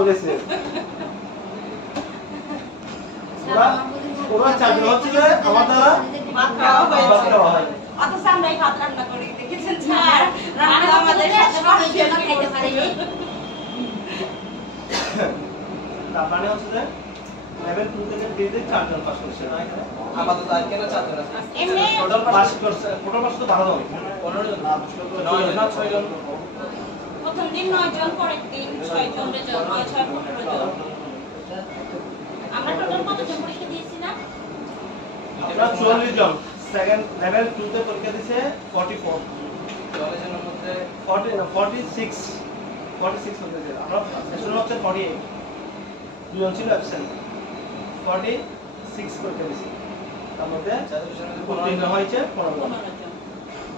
বলেছে ওরা চাকরি হচ্ছে যে আমার দ্বারা ভাত খাওয়া হয় অথচ আমরাই ভাত রান্না করি দেখেছেন স্যার রান্না আমাদের সাথে শেয়ার খাইতে পারি তার মানে হচ্ছে যে লেভেল 2 থেকে 3 তে 4 জন পাস করছে না এখানে আপাতত আর কেন 4 জন আছে এমনি টোটাল পাস করছে টোটাল পাস তো 12 জন 15 জন না 9 না 6 জন প্রথম দিন 9 জন পরের দিন 6 জন রেজাল্ট 9 6 15 জন আমরা টোটাল কত জন পরীক্ষা দিয়েছি না আমরা 44 জন সেকেন্ড লেভেল 2 তে পরীক্ষা দিয়েছে 44 44 জনের মধ্যে 40 না 46 হতে যায় আমরা সেশন হচ্ছে 48 দুজন ছিল অ্যাবসেন্ট 46 পরীক্ষা দিয়েছে তার মধ্যে উত্তীর্ণ হয়েছে 15 জন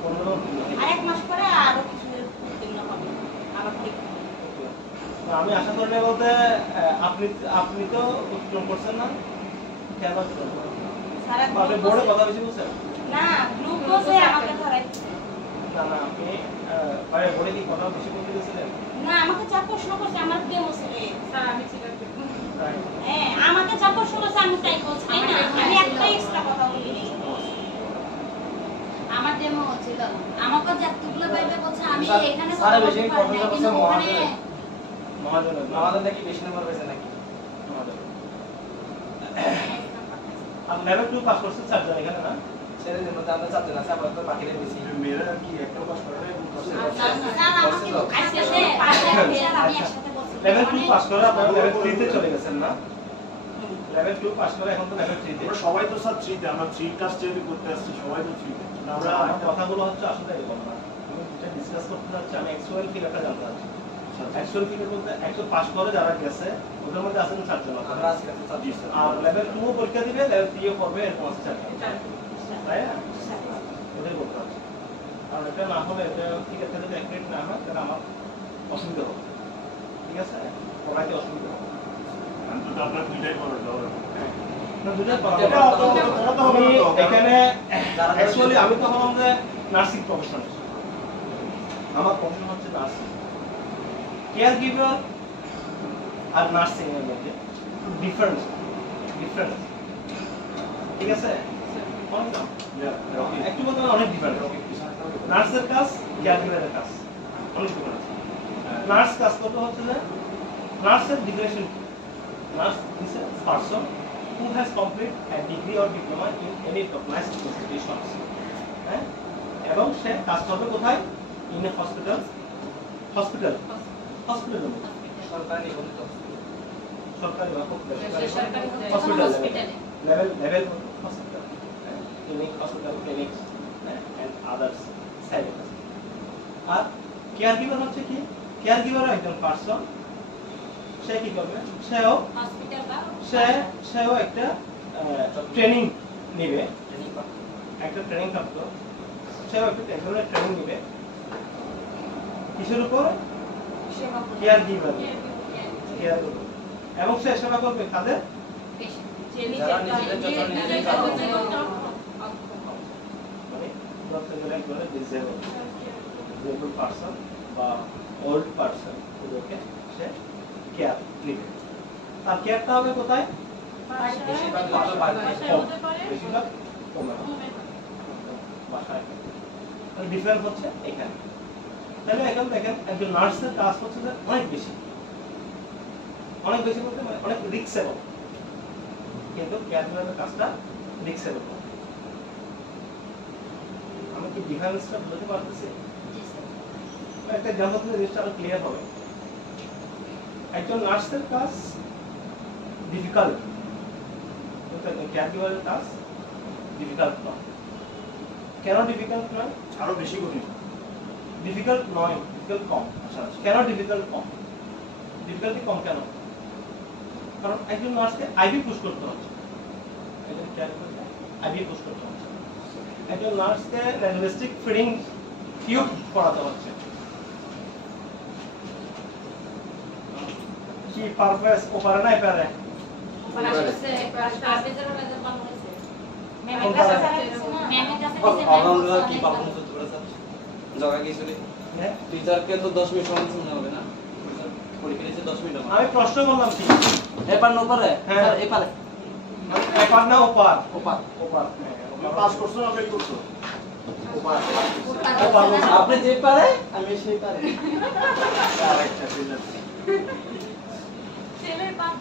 15 জন আর এক মাস পরে আরো কিছু উত্তীর্ণ হবে আবার পরীক্ষা আমি আশা করি বলতে আপনি তো উত্তীর্ণ করছেন না কেন সারা আপনি বোর্ডে কথা বেশি বলছেন না গ্লুকোজে আমাকে ধরাইছে না না আপনি বাইরে বোর্ডে কি কথা বেশি বলতে গেছিলেন না আমাকে যা প্রশ্ন করছে আমার ডেমো ছিল স্যার আমি ছিল হ্যাঁ আমাকে যা প্রশ্ন করছে আমি তাই বলছি তাই না আমি একটা এক্সট্রা কথা বলিনি আমার ডেমো ছিল আমাকে যতগুলো বাইবে বলছে আমি এখানে স্যার বেশি প্রশ্ন করছে মহাজন আমাদের নাকি বেশি নাম্বার পেয়েছে নাকি আর লেভেল 2 পাস করছে 4 জন এখানে না ছেলেদের মধ্যে আমরা 4 জন আছে আমরা তো বাকিদের বেশি মেয়েরা কি একটা পাস করে স্যার আমাকে আজকে সে আমি একসাথে বলছি লেভেল 2 পাস করে আপনারা লেভেল 3 তে চলে গেছেন না লেভেল 2 পাস করে এখন তো লেভেল 3 তে আমরা সবাই তো স্যার 3 তে আমরা 3 কাজ যেহেতু করতে আসছি সবাই তো 3 তে আমরা কথাগুলো হচ্ছে আসলে এরকম না আমি যেটা ডিসকাস করতে যাচ্ছি আমি অ্যাকচুয়াল ফিগারটা জানতে চাচ্ছি অ্যাকচুয়াল ফিগার বলতে 100 পাস করে যারা গেছে ওদের মধ্যে আছেন 4 জন আমরা আজকে 4 জন আর লেভেল 2 পরীক্ষা দিবে লেভেল 3 ও করবে এরকম আছে 4 জন তাই না ওদের বলতে হবে আর এটা না হলে এটা ঠিক আছে যদি অ্যাকুরেট না হয় তাহলে আমার অসুবিধা হবে ঠিক আছে পড়াইতে অসুবিধা হবে আমি তো আপনার দুইটাই করে দাও না দুটো এটা অত হবে না তো এখানে অ্যাকচুয়ালি আমি তো হলাম যে নার্সিং প্রফেশনাল আমার প্রফেশন হচ্ছে নার্সিং কেয়ার গিভার আর নার্সিং এর মধ্যে ডিফারেন্স ঠিক আছে একটু বলতে অনেক ডিফারেন্স নার্সের কাজ কেয়ার গিভারের কাজ অনেক ডিফারেন্স নার্স কাজ করতে হচ্ছে যে নার্সের definition nurse is a person who has complete a degree or diploma in any recognized institutions হ্যাঁ এবং সে কাজ করবে কোথায় ইন এ হসপিটাল সরকারি নিবন্ধিত সরকারি বা সরকারি hospital level hospital clinic hospital clinics and others side আর কেয়ার গিভার হচ্ছে কি কেয়ার গিভার একজন পারসন সে কি করবে সেও হসপিটাল বা সেও একটা ট্রেনিং নেবে ট্রেনিং ট্রেনিং প্রাপ্ত সেও একটা ট্রেনিং নেবে কিসের উপর সেবা কেয়ার গিভার এবং সে সেবা করবে কাদের যারা নিজেদের যত্ন নিজেরাই করবে মানে প্রত্যেকের করে ডিসেবল পারসন বা ওল্ড পারসন ওদেরকে সে কেয়ার নেবে তার কেয়ারটা হবে কোথায় বেশিরভাগ লোক বেশিরভাগ কমে বাসায় ডিফারেন্স হচ্ছে এখানে তাহলে এখন দেখেন একজন নার্সের কাজ হচ্ছে যে অনেক বেশি বলতে অনেক রিস্কেবল কিন্তু কেয়ার গিভারের কাজটা রিস্কেবল আমি কি ডিফারেন্সটা বুঝতে পারতেছি একটা জানতে জিনিসটা আরো ক্লিয়ার হবে একজন নার্সের কাজ ডিফিকাল্ট কিন্তু একজন কেয়ার গিভারের কাজ ডিফিকাল্ট নয় কেন ডিফিকাল্ট নয় আরো বেশি কঠিন ডিফিকাল্ট নয় ডিফিকাল্ট কম আচ্ছা কেন ডিফিকাল্ট কম ডিফিকাল্টি কম কেন কারণ একজন নার্সকে আইভি পুশ করতে হচ্ছে একজন কেয়ার গিভারকে আইভি পুশ করতে হচ্ছে একজন নার্সকে রেগুলারিস্টিক ফিডিং টিউব করাতে হচ্ছে কি পারপাস ও পারে না পারে আলহামদুলিল্লাহ কি পারফরম্যান্স হতে পারে স্যার জায়গা কি চলে টিচারকে তো 10 মিনিট সময় শুনতে হবে না পরীক্ষা দিতে 10 মিনিট আমি প্রশ্ন করলাম কি এবার নো পারে হ্যাঁ। স্যার এপারে এপার না ওপার ওপার ওপার পাস করছো না ফেল করছো? ওপার আপনি যে পারে আমি সেই পারে আরেকটা ফেল আছে। ছেলের বাপ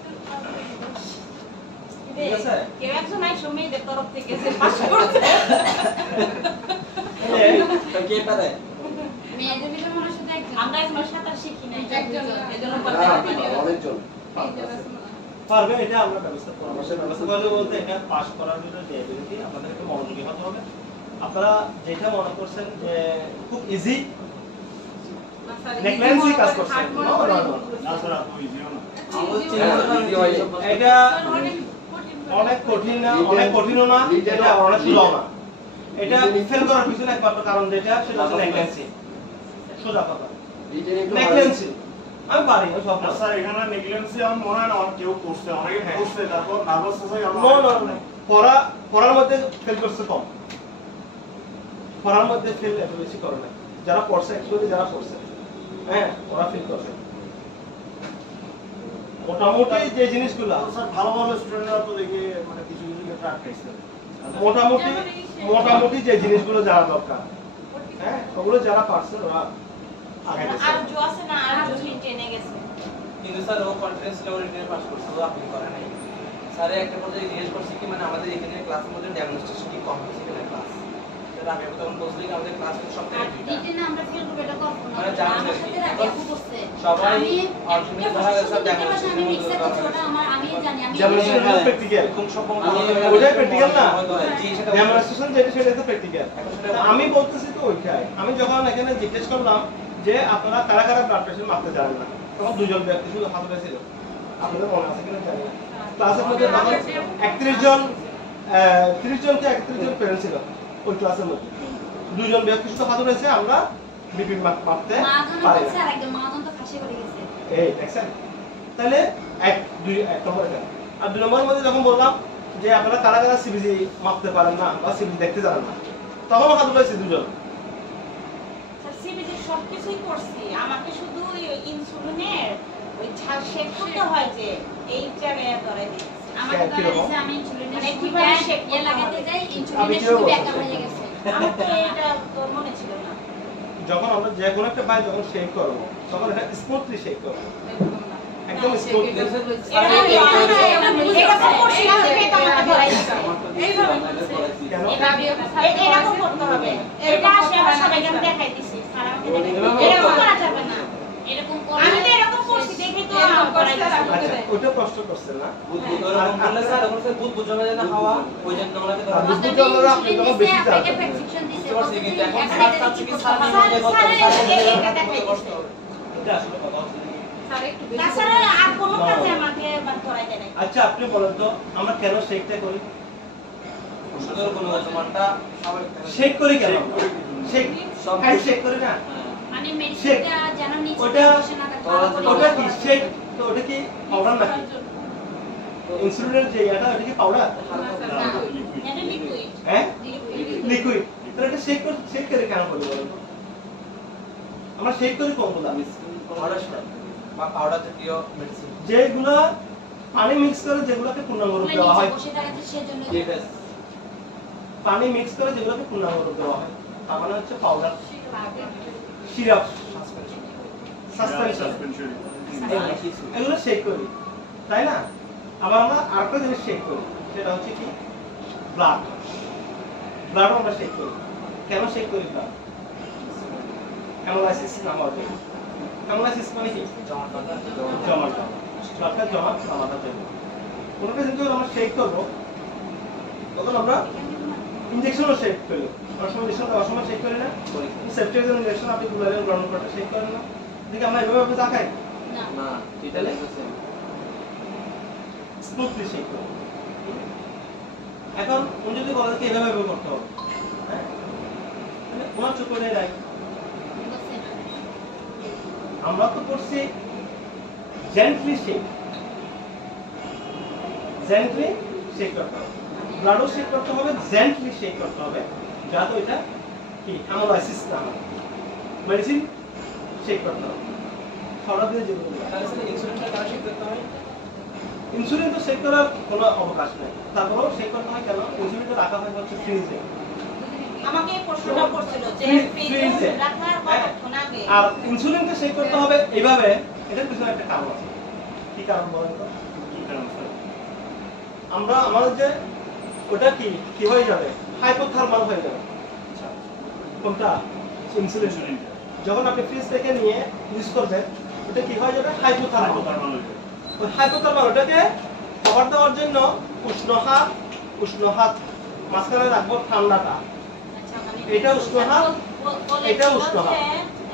ঠিক আছে? কেউ একজন আইসো মেয়েদের তরফ থেকে যে পাস করছে তো কে পারে মেয়েদের ভিতরে মনে হয় শুধু একজন। আমরা এখনো সাঁতার শিখি নাই একজন। এজন্য অনেকজন পারবে এটা আমরা ব্যবস্থা করব ব্যবস্থা করলে বলতে এটা পাস করার জন্য যে এবিলিটি আপনাদের একটু মনোযোগী হতে হবে আপনারা যেটা মনে করছেন যে খুব ইজি নেকলেন্সি কাজ করছেন নো নো নো না স্যার এত ইজিও না। এটা অনেক কঠিন না অনেক কঠিনও না যেটা অনেক সহজ না এটা ফেল করার পিছনে একমাত্র কারণ যেটা সেটা হচ্ছে নেকলেন্সি সোজা কথা নেকলেন্সি আমি পারি আমি সব না স্যার এখানে নেগলিজেন্সি আমার মনে হয় না আর কেউ করছে, অনেকে হ্যাঁ। করছে তারপর নার্ভাস হয়ে আমরা নো নো পড়ার মধ্যে ফেল করছে কম পড়ার মধ্যে ফেল এত বেশি করে না যারা পড়ছে অ্যাকচুয়ালি যারা পড়ছে হ্যাঁ ওরা ফেল করছে মোটামুটি যে জিনিসগুলো স্যার ভালো ভালো স্টুডেন্টরা তো দেখি মানে কিছু কিছু ক্ষেত্রে আটকাইছে। মোটামুটি যে জিনিসগুলো জানা দরকার হ্যাঁ ওগুলো যারা পারছে ওরা আগে গেছে আর জো আছে না আর জো টেনে গেছে কিন্তু স্যার ও কনফিডেন্স লেভেল নিয়ে পাস করছে তো আপনি করেন নাই স্যার একটা পর্যায়ে জিজ্ঞেস করছে কি মানে আমাদের এখানে ক্লাসের মধ্যে ডেমনস্ট্রেশন কি কম হচ্ছে কিনা ক্লাস স্যার আমি তখন বলছি কি আমাদের ক্লাস সবথেকে আর রিটেনে আমরা ফেল করব এটা কখনো মানে না। জানেন আমার কি? সাথে রাবিয়া আপু করছে। সবাই আমি অর্জুনের একটা দেখা গেছে প্রশ্ন দেখে পাশে আমি demonstration মিক্সার করছি মধ্যে ওটা আমার আমি জানি আমি যেমন সেটা প্র্যাকটিক্যাল খুব সম্ভব ওটাই practical না? জি সেটা ডেমনস্ট্রেশন যেটা সেটা তো প্র্যাকটিক্যাল এখন সেটা আমি বলতেছি তো ওইটাই আমি যখন এখানে জিজ্ঞেস করলাম যে আপনারা কারা কারা ব্লাড প্রেশার মাপতে জানেন না তখন দুজন ব্যক্তি শুধু হাত উঠেছিল আপনাদের মনে আছে কিনা জানি না ক্লাসের মধ্যে তখন 31 জন 30 জন কি 31 জন প্যারেন্ট ছিল ওই ক্লাসের মধ্যে দুজন ব্যক্তি শুধু হাত উঠেছে আমরা বিপি মাপতে মাজন পারি বলছে না আর একজন মাজন তো ফাঁসি করে গেছে। এই দেখছেন তাহলে এক নম্বর এটা আর 2 নম্বরের মধ্যে যখন বললাম যে আপনারা কারা কারা সিবিজি মাপতে পারেন না বা সিবিজি দেখতে জানেন না তখন হাত উঠেছে দুজন স্যার সিবিজি সবকিছুই করছি আমাকে শুধু ওই ইনসুলিনের ওই ঝাল শেক করতে হয় যে এই জায়গায় ধরে দিচ্ছি আমাকে হ্যাঁ, বলা কিরকম? হয়েছে আমি ইনসুলিনের মানে সুই কিভাবে দেয়, শেক করতে লাগাতে হবে? যাই আমি ইনসুলিনের কিভাবে সুই বলছি? ব্যাকা হয়ে গেছে। আমার তো এটা তোর মনে ছিল না যখন আমরা যে কোনো একটা পাই যখন শেক করব তখন এটা স্মুথলি শেক করব একদম স্মুথলি এটা তো করছি না এটা আমাকে ধরাইছে কেন এরকম করতে হবে এটা আসলে আমরা সবাইকে আমি দেখাই দিছি স্যার আমাকে দেখাই এরকম করা যাবে না এরকম আমি তো করলে এরকম করছি দেখে তো করাইছি আচ্ছা ওইটা প্রশ্ন করছেন না ওরকম বললে স্যার এখন স্যার বুধ বুঝাবে না হাওয়া ওই জন্য ওনাকে ধরা বুঝ আপনাদের বুঝানোর আপনি ইনসুলিন যখন দিছে, বেশি আপনাকে চাচ্ছেন। প্রেসক্রিপশন দিছে, বুঝতে পারছি কিন্তু এখন এখন স্যার এটা চাচ্ছে কি কি করতে স্যার হবে? নিজে করতে হবে এটা আসলে কথা হচ্ছে কি? তাছাড়া আর কোনো কাজে আমাকে ধরাই দেয় না আচ্ছা আপনি বলেন তো আমরা কেন শেকটা করি ওষুধের গুণগত মানটা স্বাভাবিক থাকে শেক করি কেন শেক সব শেক করি না মানে শেক। মেডিসিনটা যেন নিচে ওটা- বসে না থাকে, ভালো করে ওটা কি নিতে হবে। শেক তো ওটা কি পাউডার নাকি ইনসুলিনের যে এটা ওটা কি পাউডার এটা লিকুইড হ্যাঁ লিকুইড তাহলে এটা শেক করে কেন করি বলেন তো? আমরা শেক করি কোনগুলা বা পাউডার জাতীয় মেডিসিন যেগুলো পানি মিক্স করে যেগুলোকে পূর্ণাঙ্গ রূপ ওগুলো দেওয়া নিচে হয় বসে থাকাতে সেজন্য ডিএফএস পানি মিক্স করে যেগুলোকে পূর্ণাঙ্গ রূপ দেওয়া হয় তার মানে হচ্ছে পাউডার সিরাপ সাসপেনশন সাসপেনশন এগুলো শেক করি তাই না আবার আমরা আরেকটা জিনিস শেক করি সেটা হচ্ছে কি ব্লাড আমরা শেক করি কেন শেক করি ব্লাড অ্যানালাইসিস নামার জন্য অ্যানালাইসিস মানে কি জমা ব্লাডটা নামানোর জন্য কোনোটা কিন্তু আমরা শেক করবো তখন আমরা ইনজেকশনও শেক করি অনেক সময় ইনজেকশন দেওয়ার সময় শেক করি না সেফটিজেন ইনজেকশন আপনি গুলারের গ্রহণ করতে শেক করেন না দেখি আমরা এভাবে তাকাই না না এটা লেগেছে স্মুথলি শেক করব এখন উনি যদি বলেন কি এভাবে করতে হবে হ্যাঁ মানে ওনার চোখ করে রাখ বসে না। আমরা তো করছি জেন্টলি শেক করতে হবে ব্লাডও শেক করতে হবে জেন্টলি শেক করতে হবে যাতে ওইটা কি অ্যানালাইসিস না হয় মেডিসিন শেক করতে হবে খাওয়া দিয়ে যেগুলো তাহলে স্যার ইনসুলিনটা কানেকশন করতে হয়। ইনসুলিন তো চেক করার কোনো অবকাশ নেই, তারপরেও চেক করতে হয় কেন? ইনসুলিনটা রাখা হয় হচ্ছে ফ্রিজে, আমাকে এই প্রশ্নটা করছিল যে ফ্রিজে। ফ্রিজে রাখার কতক্ষণ আগে? আর ইনসুলিনকে চেক করতে হবে এইভাবে, এটার পিছনে একটা কারণ আছে। কি কারণ বলেন তো? কি কারণ স্যার? আমরা আমাদের যে ওটা কি হয়ে যাবে, হাইপোথার্মাল হয়ে যাবে। আচ্ছা, কোনটা? ইনসুলিন। ইনসুলিনটা যখন আপনি ফ্রিজ থেকে নিয়ে ইউজ করবেন, ওটা কি হয়ে যাবে, হাইপোথার্মাল। হাইপোথার্মাল হয়ে যায়। ওই হাইপোথার্মাল ওটাকে কভার দেওয়ার জন্য উষ্ণ হাত মাঝখানে রাখবো ঠান্ডাটা, আচ্ছা, মানে এটা উষ্ণ হাত, এটা উষ্ণ হাত।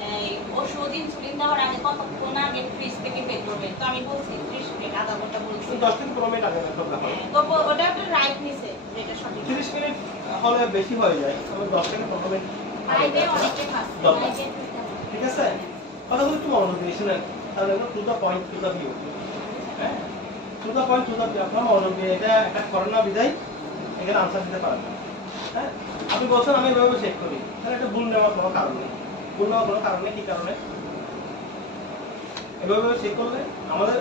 এই ওষুধ ইনসুলিন দেওয়ার আগে কতক্ষণ আগে ফ্রিজ থেকে বের করবে? তো আমি বলছি 30 মিনিট, আধা ঘন্টা বলছি। 10 থেকে 15 মিনিট আগে রাখতে হবে। তো ওটা একটা রাইট নিছে, যেটা সঠিক। 30 মিনিট হলে বেশি হয়ে যায়, তবে 10 থেকে 15 মিনিট আগে রাইটে রাখতে হবে। অনেকে খাচ্ছে, দরকার। রাইটে ঠিক আছে, কথাগুলো একটু মনোযোগ দিয়ে শুনেন, তাহলে to the point, to the view. হ্যাঁ, to the point, to the view. আপনার মনোযোগ দিয়ে এটা একটা করোনা বিদায় এখানে আনসার দিতে পারেন না। হ্যাঁ, আপনি বলছেন আমি এভাবে চেক করি, তাহলে এটা ভুল নেওয়ার কোনো কারণ নেই। ভুল নেওয়ার কোনো কারণ নেই। কি কারণে? এভাবে চেক করলে আমাদের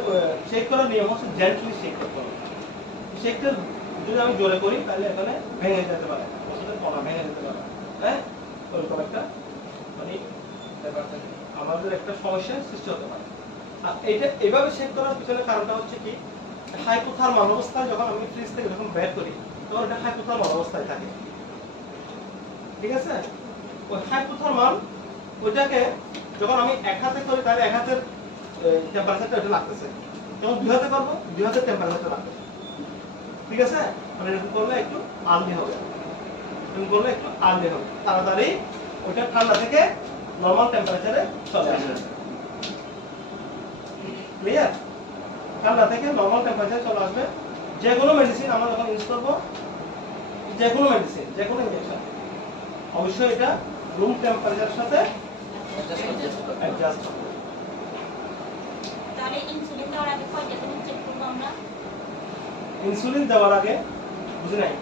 চেক করার নিয়ম হচ্ছে জেন্টলি চেক করতে হবে। চেকটা যদি আমি জোরে করি তাহলে এখানে ভেঙে যেতে পারে, ওষুধের কণা ভেঙে যেতে পারে। হ্যাঁ, ওরকম একটা মানে আমাদের একটা সমস্যার সৃষ্টি হতে পারে। আর এইটা এইভাবে চেক করার পিছনে কারণটা হচ্ছে কি, হাইপোথার্মাল অবস্থায় যখন আমি ফ্রিজ থেকে যখন বের করি তখন এটা হাইপোথার্মাল অবস্থায় থাকে। ঠিক আছে, ওই হাইপোথার্মাল ওইটাকে যখন আমি এক হাতে করি তাহলে এক হাতের টেম্পারেচারটা এটা লাগতেছে, যখন দুই হাতে করবো দুই হাতের টেম্পারেচারটা লাগতেছে। ঠিক আছে, মানে এরকম করলে একটু আর্লি হবে, এরকম করলে একটু আর্লি হবে, তাড়াতাড়ি ওইটা ঠান্ডা থেকে নরমাল টেম্পারেচারে চলে আসবে। ক্লিয়ার? ঠান্ডা থেকে নরমাল টেম্পারেচারে চলে আসবে। যে কোনো মেডিসিন আমরা যখন ইউজ করবো, যে কোনো মেডিসিন, যে কোনো ইনজেকশন, অবশ্যই এটা রুম টেম্পারেচারের সাথে অ্যাডজাস্ট হবে। তাহলে ইনসুলিন দেওয়ার আগে কয়টা জিনিস চেক করবো আমরা? ইনসুলিন দেওয়ার আগে, বুঝি নাই?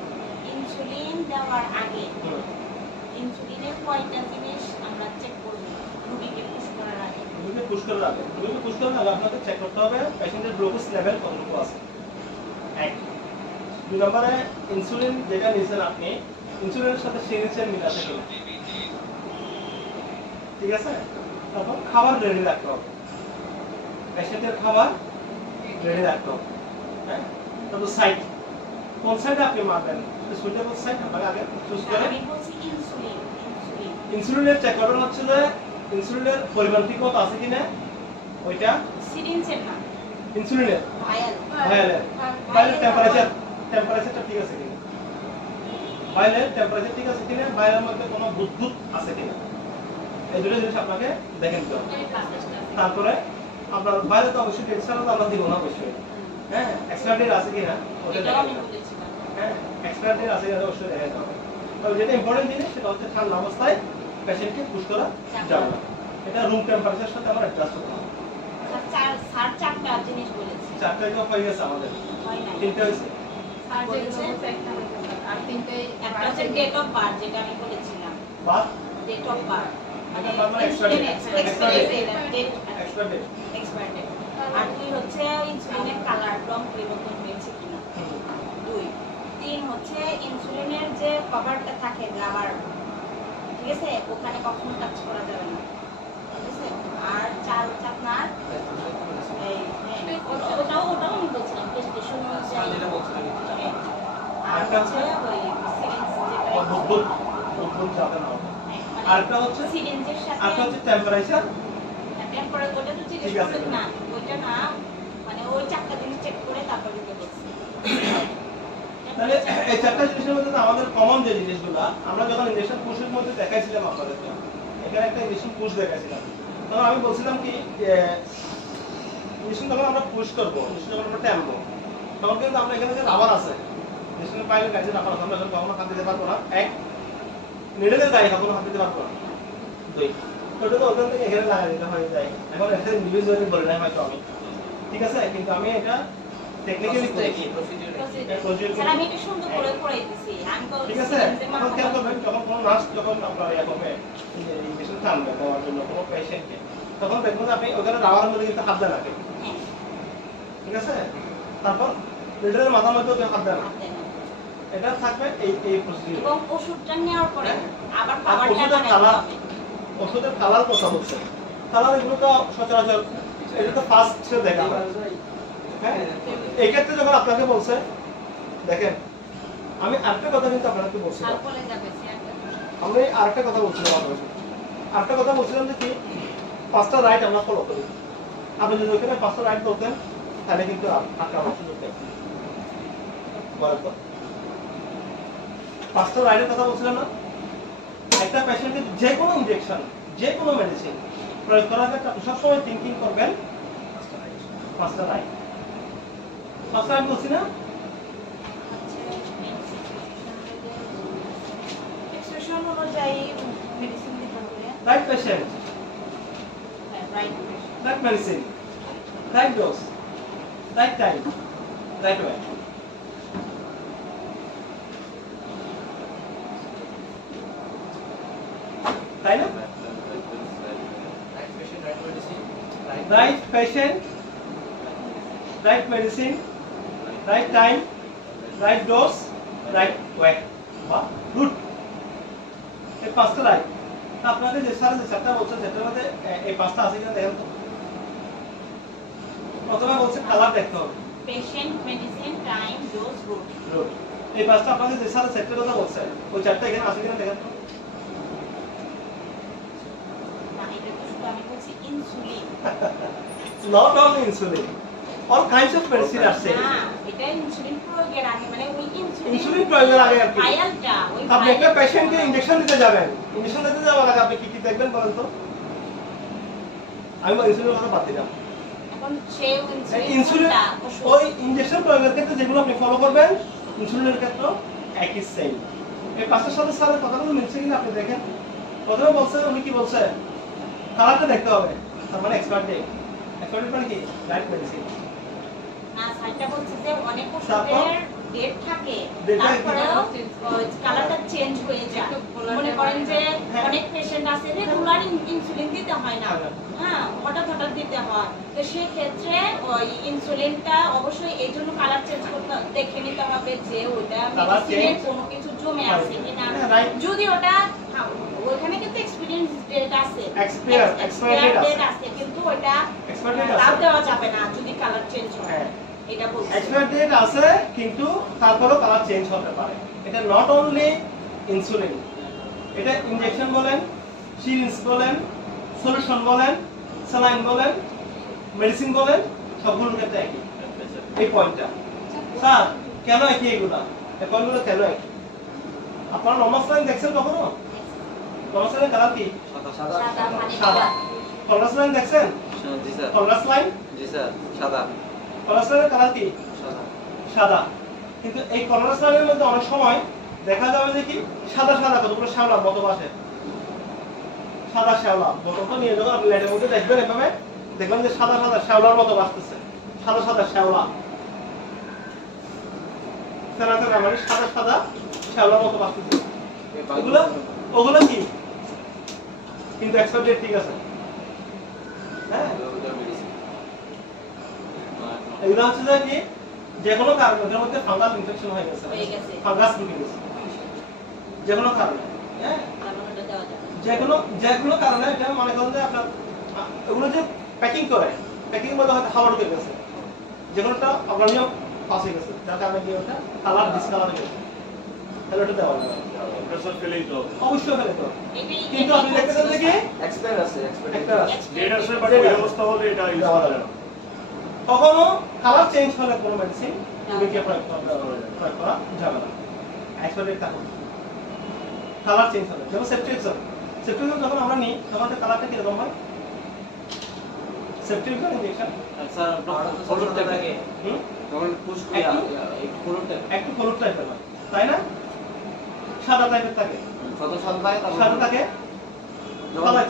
ইনসুলিন দেওয়ার আগে ইনসুলিনের কয়টা জিনিস আমরা চেক করব রোগীকে পুশ করার আগে? রোগীকে পুশ করার আগে, রোগীকে পুশ করার আগে আপনাকে চেক করতে হবে পেশেন্টের গ্লুকোজ লেভেল কতটুকু আছে। এক। 2 নম্বরে ইনসুলিন যেটা নিয়েছেন আপনি, ইনসুলিনের সাথে সিরিঞ্জের মিল আছে কিনা। ঠিক আছে, তারপর খাবার রেডি রাখতে হবে, পেশেন্টের খাবার রেডি রাখতে হবে। হ্যাঁ, তারপর সাইট, কোন সাইডে আপনি মারবেন, সুইটেবল সাইট আপনাকে আগে চুজ করে। আমি বলছি ইনসুলিন ইনসুলিনের চেক করবেন হচ্ছে যে ইনসুলিনের পরিমাণ ঠিক মতো আছে কিনা, ওইটা সিরিঞ্জের না, ইনসুলিনের ভায়াল ভাইলের টেম্পারেচারটা ঠিক আছে কিনা, ভাইলের টেম্পারেচার ঠিক আছে কিনা, ভাইলের মধ্যে কোনো বুদবুদ আছে কিনা, এই দুটো জিনিস আপনাকে দেখে নিতে হবে। তারপরে আপনার ভাইলে তো অবশ্যই ডেট ছাড়া তো আমরা দিব না অবশ্যই। হ্যাঁ, এক্সপায়ার ডেট আছে কিনা ওটা এটাও আমি দেখেন। বলেছিলাম। হ্যাঁ, এক্সপায়ার ডেট আছে কিনা অবশ্যই দেখে নিতে হবে। তবে যেটা ইম্পর্টেন্ট জিনিস সেটা হচ্ছে ঠান্ডা অবস্থায় পেশেন্টকে পুশ করা যাবে না, এটা রুম টেম্পারেচারের সাথে আমরা অ্যাডজাস্ট করতে হবে। স্যার চারটা জিনিস বলেছে, চারটা তো হয়ে গেছে আমাদের, হয় নাই। তিনটা হয়েছে। স্যার বলেছে আর তিনটে একটা হচ্ছে ডেট অফ বার্থ, যেটা আমি বলেছিলাম, বাদ ডেট অফ বার্থ মানে এটা বাদ মানে expiry date, expiry date, expire date. Expiry date. আর দুই হচ্ছে ইনসুলিনের কালার রং পরিবর্তন হয়েছে কিনা। দুই। তিন হচ্ছে ইনসুলিনের যে কভারটা থাকে রাবার, ঠিক আছে, ওখানে কখনো টাচ করা যাবে না, ঠিক আছে। আর চার হচ্ছে আপনার এই ওটাও আমি বলছিলাম প্রেসক্রিপশন অনুযায়ী। যেটা বলছিলাম আর হচ্ছে ওই সিরিঞ্জ যেটা বুদবুদ যাবে না। আরেকটা হচ্ছে সিরিঞ্জের সাথে আরেকটা হচ্ছে টেম্পারেচার। টেম্পারেচার, ওটা তো জিজ্ঞেস ঠিক আছে। করলেন না, ওইটা না, মানে ওই চারটা জিনিস চেক করে তারপর দিতে বলছি। তাহলে এই চারটা জিনিসের মধ্যে তো আমাদের কমন যে জিনিসগুলো আমরা যখন ইনজেকশন পুশের মধ্যে দেখাইছিলাম আপনাদেরকে, এখানে একটা ইনজেকশন পুশ দেখাইছিলাম, তখন আমি বলছিলাম কি যে ইনজেকশন যখন আমরা পুশ করবো, ইনজেকশন যখন আমরা টানবো, তখন কিন্তু আমরা এখানে যে রাবার আছে, ইনজেকশনের পাইলের কাছে রাবার আছে, আমরা যখন কখনো হাত দিতে পারবো না। এক, নিডলের গায়ে কখনো হাত দিতে পারবো না। দুই, ওটা তো ওখান থেকে এখানে লাগাই দিতে হয়ে যায়। এখন এটা ইন্ডিভিজুয়ালি বলে নাই হয়তো আমি, ঠিক আছে, কিন্তু আমি এটা টেকনিক্যালি করেছি। স্যার আমি এটা সুন্দর করে পড়াই দিছি, আমি তো ঠিক আছে, এখন খেয়াল করবেন যখন কোনো নার্স যখন আপনার ইয়ে হবে ইনজেকশন টানবে দেওয়ার জন্য কোনো পেশেন্টকে, তখন দেখবেন যে আপনি ওখানে রাবারের মধ্যে কিন্তু হাত দেন আগে, হ্যাঁ ঠিক আছে? তারপর লিটারের মাথার মধ্যে হাত দেন, হাত দেন। এটা থাকবে এই প্রসিডিউর। এবং ওষুধটা নেওয়ার পরে আবার আর খাবারটা ওষুধের বানাতে কালার, হবে। ওষুধের কালার কথা বলছে, কালার এগুলো তো সচরাচর এটা তো ফার্স্ট দেখা হয়, হ্যাঁ? এই ক্ষেত্রে যখন আপনাকে বলছে, দেখেন আমি আরেকটা কথা কিন্তু আপনাকে বলছিলাম, আর বলে যাবে শেয়ারটা আমি আরেকটা কথা বলছিলাম আপনার সাথে। আরেকটা কথা বলছিলাম যে কি 5টা রাইট আমরা ফলো করি। আপনি যদি ওখানে 5টা রাইট বলতেন তাহলে কিন্তু আপনার সুযোগ নেই। বলেন তো 5টা রাইটের কথা বলছিলাম না? একটা পেশেন্টকে যে কোনো ইনজেকশন, যে কোনো মেডিসিন প্রয়োগ করার আগে আপনি সবসময় থিঙ্কিং করবেন 5টা রাইট। 5টা রাইট বলছি না? এক্সপ্রেশন অনুযায়ী মেডিসিন দিতে হবে। Right patient, right right medicine, right dose, right time, right way. তাই না? Right patient, right medicine, right time, right dose, right way. বাহ, গুড। এই 5টা রাইট। আপনাদের যে স্যার যে 4টা বলছেন সেটার মধ্যে এই 5টা আছে কিনা দেখেন তো। প্রথমে বলছে কালার দেখতে হবে। Patient, medicine, time, dose, route. Good. এই 5টা আপনাদের যে স্যার সেটার কথা বলছেন ওই 4টা এখানে আছে কিনা দেখেন তো। না, এটা তো শুধু আমি বলছি insulin. Not only insulin, all kinds of medicine are same. না, এটা ইনসুলিন প্রয়োগের আগে, মানে ওই ইনসুলিন প্রয়োগের আগে আর কি? ভায়ালটা, ওই আপনি একটা ভায়ালটা পেশেন্টকে ইনজেকশন দিতে যাবেন, ইনজেকশন দিতে যাওয়ার আগে আপনি কি কি দেখবেন বলেন তো? আমি ইনসুলিনের কথা বাদ দিলাম। এখন সেই ইনসুলিন ইনসুলিনটা ওষুধ। ওই ইনজেকশন প্রয়োগের ক্ষেত্রে যেগুলো আপনি ফলো করবেন ইনসুলিনের ক্ষেত্রে একই সেম। এই 5টার সাথে স্যারের কথাগুলো মিলছে কিনা আপনি দেখেন। প্রথমে বলছে উনি কি বলছে কালারটা দেখতে হবে, তার মানে এক্সপায়ার ডেট। এক্সপায়ার ডেট মানে কি? Right medicine. না, সাইডটা বলছে যে অনেক তারপর? ওষুধের ডেট থাকে, Date থাকে, তারপরেও কালারটা চেঞ্জ হয়ে যায়। মনে করেন যে হ্যাঁ। অনেক পেশেন্ট আছে রেগুলার ইনসুলিন দিতে হয় না, হ্যাঁ। হ্যাঁ, হঠাৎ হঠাৎ দিতে হয়। তো সেই ক্ষেত্রে ওই ইনসুলিনটা অবশ্যই এই জন্য কালার চেঞ্জ করতে দেখে নিতে হবে যে ওটা Colour মেডিসিনে change কোনো কিছু জমে আছে কিনা। হ্যাঁ, right. যদি ওটা ওখানে কিন্তু এক্সপিরিয়েন্স ডেট আছে, Expire date ডেট আছে। আছে, কিন্তু ওটা Expire date বাদ আছে। দেওয়া যাবে না যদি কালার চেঞ্জ হয়। হ্যাঁ। এটা বলছি। এক্সপায়ার ডেট আছে কিন্তু তারপরেও কালার চেঞ্জ হতে পারে। এটা নট অনলি ইনসুলিন, এটা ইনজেকশন বলেন, সিরিঞ্জ বলেন, সলিউশন বলেন, স্যালাইন বলেন, মেডিসিন বলেন, সবগুলোর ক্ষেত্রে একই এই পয়েন্টটা। স্যার কেন একই এগুলা? এই পয়েন্টগুলো কেন একই? আপনারা নর্মাল স্যালাইন দেখছেন কখনো? নর্মাল স্যালাইন কালার কি? সাদা পানি সাদা। কলরা স্যালাইন দেখছেন? জি স্যার, কলরা স্যালাইন, জি স্যার, সাদা, কলরা স্যালাইনের কালার কি? সাদা। সাদা। কিন্তু এই কলরা স্লাইনের মধ্যে অনেক সময় দেখা যাবে যে কি সাদা সাদা কতগুলো শ্যাওলার মতো আসে, সাদা শ্যাওলা বোতলটা নিয়ে যখন আপনি লাইটের মধ্যে দেখবেন এভাবে দেখবেন যে সাদা সাদা শ্যাওলার মতো আসতেছে, সাদা সাদা শ্যাওলা, মানে সাদা সাদা শ্যাওলার মতো আসতেছে। ওগুলো কি? কিন্তু এক্সপায়ার ডেট ঠিক আছে। হ্যাঁ, এগুলো হচ্ছে যে কি যে কোনো কারণে ওদের মধ্যে ফাঙ্গাস ইনফেকশন হয়ে গেছে, ফাঙ্গাস ঢুকে গেছে যে কোনো কারণে। হ্যাঁ, ওটা দেওয়া যাবে। যে কোনো কারণে এটা মনে করেন যে আপনার ওগুলো যে প্যাকিং করে, প্যাকিং এর মধ্যে হয়তো হাওয়া ঢুকে গেছে, যে কোনোটা অগ্রণীয় পাস হয়ে গেছে, যার কারণে কি ওটা কালার ডিসকালার হয়ে গেছে, তাহলে ওটা দেওয়া যাবে। প্রেসার ফেলেই তো অবশ্যই ফেলে তো, এটাই কিন্তু আপনি দেখতেছেন যে কি এক্সপায়ার আছে, এক্সপায়ার একটা ডেট আছে বাট ওই অবস্থা হলে এটা ইউজ করা যাবে না। কখনো কালার চেঞ্জ হলে কোনো মেডিসিন এগুলোকে প্রয়োগ করা যাবে না। এক্সপায়ার থাকুন কালার চেঞ্জ হবে, যেমন সেফট্রিক্সন, সেফট্রিক্সন যখন আমরা নিই তখন কালারটা কিরকম হয়? সেফট্রিক্সন ইনজেকশন স্যার হলুদ টাইপের, যখন পুশ করি একটু হলুদ টাইপ, একটু হলুদ টাইপের হয়, তাই না? সাদা টাইপের থাকে, কত সাল পায় সাদা থাকে,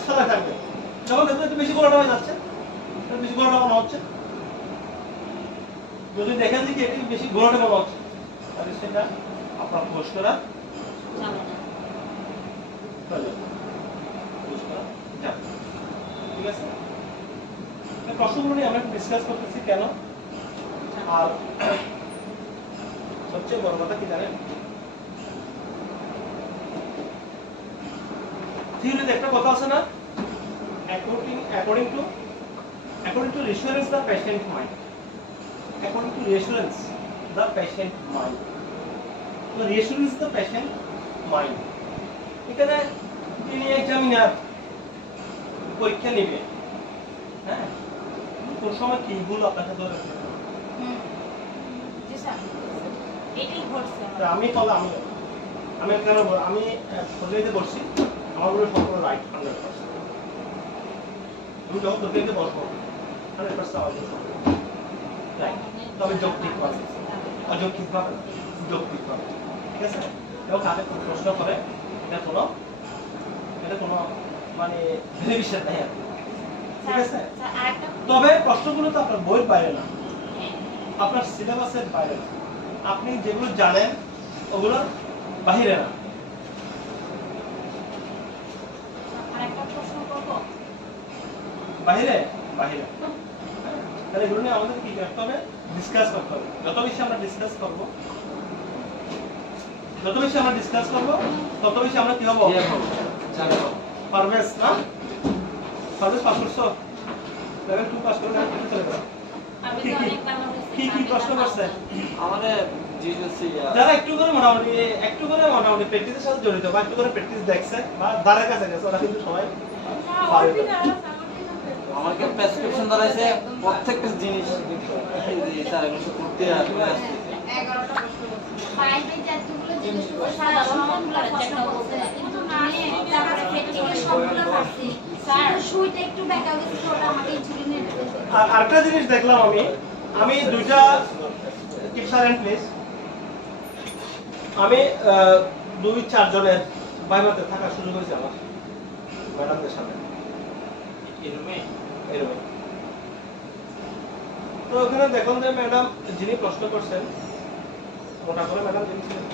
সাদা থাকবে। যখন দেখবেন একটু বেশি গোলাটা হয়ে যাচ্ছে, বেশি গোলাটা মনে হচ্ছে, যদি দেখেন যে কি এটি বেশি গোলাটা মনে হচ্ছে, তাহলে সেটা আপনার পোষ করা যাবে না। প্রয়োজন, পোষ করা যাবে। ঠিক আছে? প্রশ্নগুলো নিয়ে আমরা ডিসকাস করতেছি কেন, আর সবচেয়ে বড় কথা কি জানেন, থিওরিতে একটা কথা আছে না, according to reassurance the patient mind, according to reassurance the patient mind, so reassurance the patient mind, এখানে তিনি এক্সামিনার পরীক্ষা নেবে, হ্যাঁ কোন সময় কি ভুল আপনাকে ধরে জি স্যার এটাই ঘটছে তা আমি বললাম আমি কেন আমি পদ্ধতিতে বসছি, আমার উপরে সম্পূর্ণ রাইট 100%, আমি যখন পদ্ধতিতে বসবো 100% আমার রাইট, তবে যৌক্তিক ভাবে, অযৌক্তিক ভাবে, যৌক্তিক ভাবে, ঠিক আছে। এবং তাদের প্রশ্ন করে এটা কোনো মানে ভেরিফিকেশন নেই, ঠিক আছে। স্যার আরেকটা তবে প্রশ্নগুলো তো আপনার বইয়ের বাইরে না, আপনার সিলেবাসের বাইরে না, আপনি যেগুলো জানেন ওগুলো বাহিরে না। আরেকটা প্রশ্ন করব বাহিরে তাহলে এগুলো নিয়ে আমাদের কি করতে হবে, ডিসকাস করতে হবে। যত বেশি আমরা ডিসকাস করব তত বেশি আমরা কি হবো, পারভেজ না, পারভেজ পাস করছো, লেভেল 2 পাস করে না চলে যাবে। আমি কি তো কি- অনেকবার বলেছি কি প্রশ্ন করছে, আমাদের জিজুসি যারা একটু করে মোটামুটি প্র্যাকটিসের সাথে জড়িত বা একটু করে প্র্যাকটিস দেখছে বা ধারে কাছে গেছে, ওরা কিন্তু সবাই পারে না। আমাকে প্রেসক্রিপশন ধরাইছে প্রত্যেকটা জিনিস এই যে স্যার এগুলো সব করতে আসলে আসছে 11টা প্রশ্ন করছে। বাইরে যতগুলো জিনিস করছে, সবগুলো প্রশ্ন করছে। কিন্তু নার্স তারপরে প্র্যাকটিক্যাল সবগুলো পারছে। স্যার সুইটা একটু ব্যাকা গেছে, ওটা আমাকে ইনসুলিনের আর আরেকটা জিনিস দেখলাম আমি দুইটা কিপ সাইলেন্ট প্লিজ, আমি 2-4 জনের ভাইভাতে থাকার সুযোগ হয়েছে আমার ম্যাডামদের সাথে এরকমই। তো ওখানে দেখুন যে ম্যাডাম যিনি প্রশ্ন করছেন, মোটা করে ম্যাডাম যিনি ছিলেন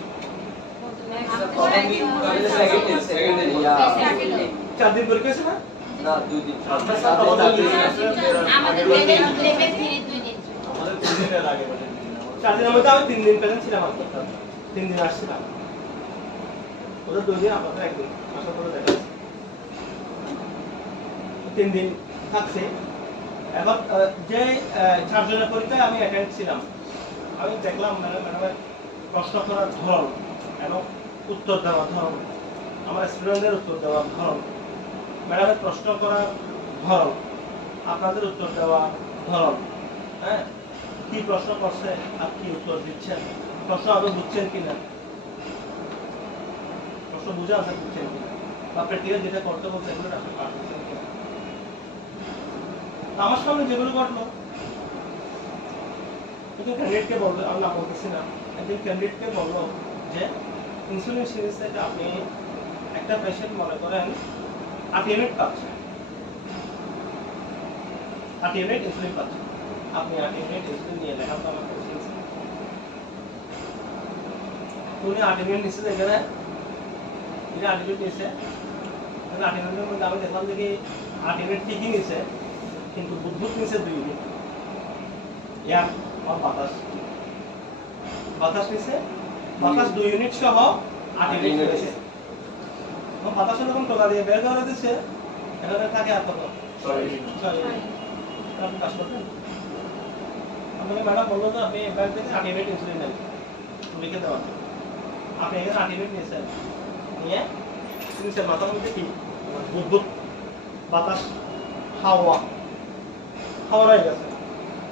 4 দিন পরীক্ষা হয়েছে না, না 2 দিন আমাদের লেভেল 3 2 দিন। আমাদের 3 দিনের আগে মানে 4 দিনের মধ্যে আমি 3 দিন প্রেজেন্ট ছিলাম, 3 দিন আসছিলাম, ওদের 2 দিন আপনাদের 1 দিন আশা করে দেখা 3 দিন থাকছে। এখন যে 4 জনের পরীক্ষায় আমি অ্যাটেন্ড ছিলাম, আমি দেখলাম ম্যাডামের প্রশ্ন করার ধরন এবং উত্তর দেওয়ার ধরন, আমার স্টুডেন্টদের উত্তর দেওয়ার ধরন, ম্যাডামের প্রশ্ন করার ধরন, আপনাদের উত্তর দেওয়ার ধরন, হ্যাঁ কি প্রশ্ন করছে আর কি উত্তর দিচ্ছেন, প্রশ্ন আদৌ বুঝছেন কিনা, প্রশ্ন বুঝে আনসার বুঝছেন কিনা, বা প্র্যাকটিক্যাল যেটা করতে বলছে এগুলো আপনি পারছেন কিনা। আমার সামনে যেগুলো ঘটলো, একজন ক্যান্ডিডেটকে বললো, আমি না বলতেছি না, একজন ক্যান্ডিডেটকে বললো যে ইনসুলিন সিরিজ থেকে আপনি একটা পেশেন্ট মনে করেন 8 ইউনিট পাচ্ছেন, 8 ইউনিট ইনসুলিন পাচ্ছেন, আপনি 8 ইউনিট ইনসুলিন নিয়ে লেখান তো আমার পেশেন্ট, উনি 8 ইউনিট নিচ্ছে, এখানে 8 ইউনিট নিচ্ছে, 8 ইউনিটের মধ্যে আমি দেখলাম যে কি 8 ইউনিট ঠিকই নিচ্ছে, কিন্তু বুদ্ধুত নিচে 2 ইউনিট, এয়ার আর বাতাস নিচে, বাতাস 2 ইউনিট সহ 8 ইউনিট নিচে, বাতাসের যখন টোকা দিয়ে বের করে দিচ্ছে, এখানে থাকে আর কত 6 ইউনিট, আপনি কাজ করবেন। আপনাকে ম্যাডাম বললো যে আপনি এবার থেকে 8 ইউনিট ইনসুলিন নেন, লিখে দেওয়া, আপনি এখানে 8 ইউনিট নিয়েছেন, নিয়ে নিচের মাথার মধ্যে কি বুদ্ধুত বাতাস হাওয়া হয়ে গেছে,